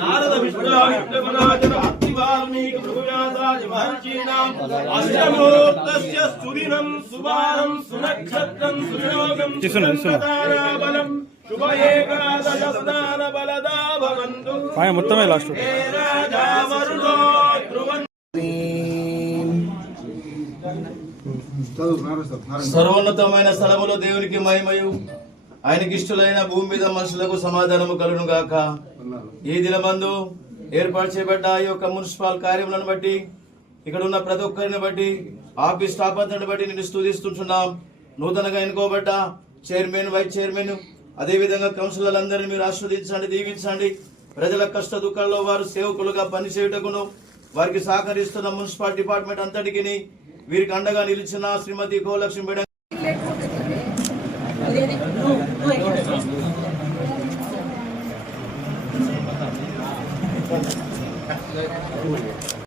नारद विष्णु वाल्मीकि भृगुनाथाय महर्षीणाम् अष्टमोक्तस्य सुदिनं सुवारं सुनक्षत्रं सुयोगं सुमंगताराबलं शुभ एकादश स्नान बलदा भवन्तु మొత్తమే లాస్ట్ राजा वरुणो ध्रुवन् సర్వోన్నతమైన స్థలములో దేవునికి మహిమయు ఆయనకి ఇష్టలైన భూమి మీద మనుషులకు సమాధానము కలుగును గాక. ఈ దినమందు ఏర్పాటు చేయబడ్డ ఈ యొక్క మున్సిపల్ కార్యములను బట్టి ఇక్కడ ఉన్న ప్రతి ఒక్కరిని బట్టి ఆఫీస్ స్టాఫ్ అంతని బట్టి నేను స్తుతిస్తుంటున్నాం. నూతనంగా ఎన్నుకోబడ్డ చైర్మన్, వైస్ చైర్మన్, అదేవిధంగా కౌన్సిలర్లందరినీ మీరు ఆస్వాదించండి, దీవించండి. ప్రజల కష్ట దుఃఖాల్లో వారు సేవకులుగా పనిచేయుటకును వారికి సహకరిస్తున్న మున్సిపల్ డిపార్ట్మెంట్ అంతటికి వీరికి అండగా నిలిచిన శ్రీమతి గోలక్ష్మి మేడం